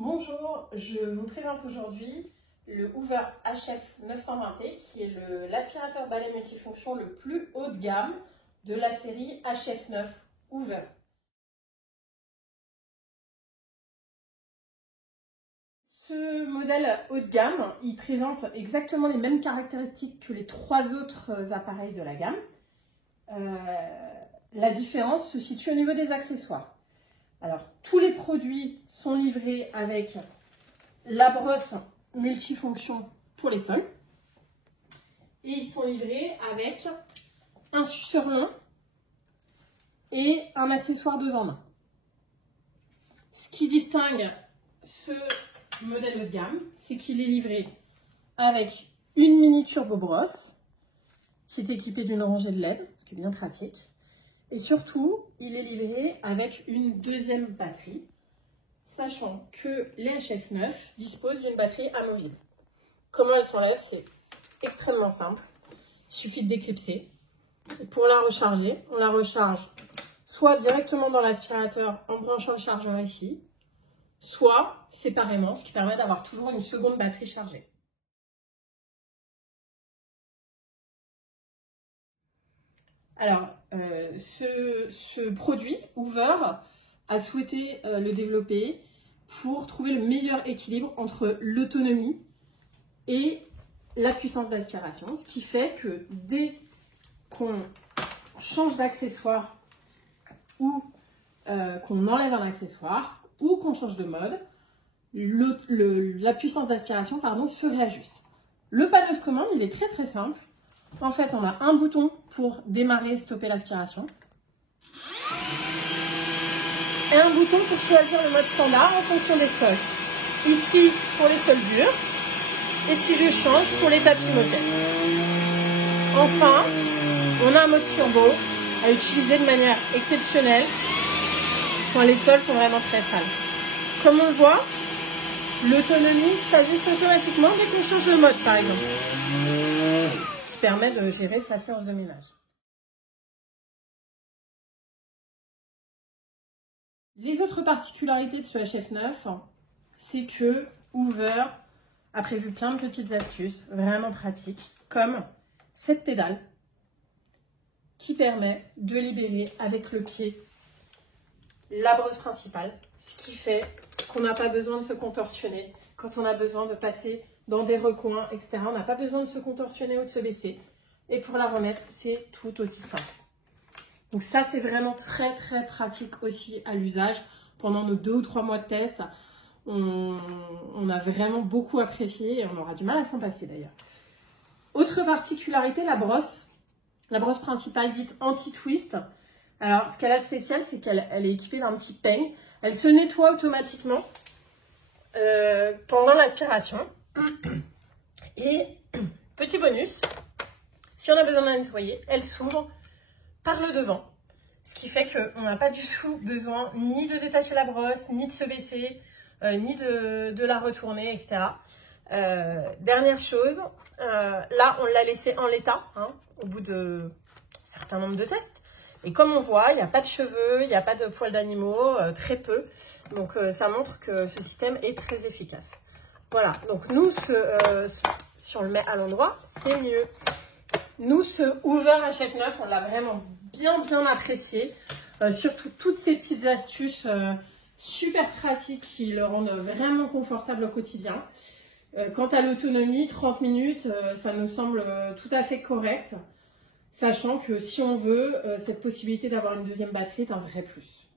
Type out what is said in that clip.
Bonjour, je vous présente aujourd'hui le Hoover HF 920P qui est l'aspirateur balai multifonction le plus haut de gamme de la série HF9 Hoover. Ce modèle haut de gamme, il présente exactement les mêmes caractéristiques que les trois autres appareils de la gamme. La différence se situe au niveau des accessoires. Alors, tous les produits sont livrés avec la brosse multifonction pour les sols. Et ils sont livrés avec un suceur long et un accessoire 2 en 1. Ce qui distingue ce modèle haut de gamme, c'est qu'il est livré avec une mini turbo brosse qui est équipée d'une rangée de LED, ce qui est bien pratique. Et surtout, il est livré avec une deuxième batterie, sachant que les HF9 disposent d'une batterie amovible. Comment elle s'enlève? C'est extrêmement simple. Il suffit de déclipser. Et pour la recharger, on la recharge soit directement dans l'aspirateur en branchant le chargeur ici, soit séparément, ce qui permet d'avoir toujours une seconde batterie chargée. Alors, ce produit, Hoover, a souhaité le développer pour trouver le meilleur équilibre entre l'autonomie et la puissance d'aspiration, ce qui fait que dès qu'on change d'accessoire ou qu'on enlève un accessoire ou qu'on change de mode, la puissance d'aspiration se réajuste. Le panneau de commande, il est très simple. En fait, on a un bouton pour démarrer et stopper l'aspiration. Et un bouton pour choisir le mode standard en fonction des sols. Ici, pour les sols durs. Et si je change, pour les tapis moquettes. Enfin, on a un mode turbo à utiliser de manière exceptionnelle quand les sols sont vraiment très sales. Comme on le voit, l'autonomie s'ajuste automatiquement dès qu'on change le mode, par exemple. Permet de gérer sa séance de ménage. Les autres particularités de ce HF9, c'est que Hoover a prévu plein de petites astuces vraiment pratiques, comme cette pédale qui permet de libérer avec le pied la brosse principale, ce qui fait qu'on n'a pas besoin de se contorsionner quand on a besoin de passer dans des recoins, etc. On n'a pas besoin de se contorsionner ou de se baisser. Et pour la remettre, c'est tout aussi simple. Donc ça, c'est vraiment très pratique aussi à l'usage. Pendant nos 2 ou 3 mois de test, on a vraiment beaucoup apprécié et on aura du mal à s'en passer d'ailleurs. Autre particularité, la brosse. La brosse principale dite anti-twist. Alors, ce qu'elle a de spécial, c'est qu'elle est équipée d'un petit peigne. Elle se nettoie automatiquement pendant l'aspiration. Et petit bonus, si on a besoin de la nettoyer, elle s'ouvre par le devant. Ce qui fait qu'on n'a pas du tout besoin ni de détacher la brosse, ni de se baisser, ni de la retourner, etc. Dernière chose, là on l'a laissé en l'état, au bout de un certain nombre de tests. Et comme on voit, il n'y a pas de cheveux, il n'y a pas de poils d'animaux, très peu. Donc ça montre que ce système est très efficace. Voilà, donc nous, si on le met à l'endroit, c'est mieux. Nous, ce Hoover HF9, on l'a vraiment bien apprécié. Surtout toutes ces petites astuces super pratiques qui le rendent vraiment confortable au quotidien. Quant à l'autonomie, 30 minutes, ça nous semble tout à fait correct. Sachant que si on veut, cette possibilité d'avoir une deuxième batterie est un vrai plus.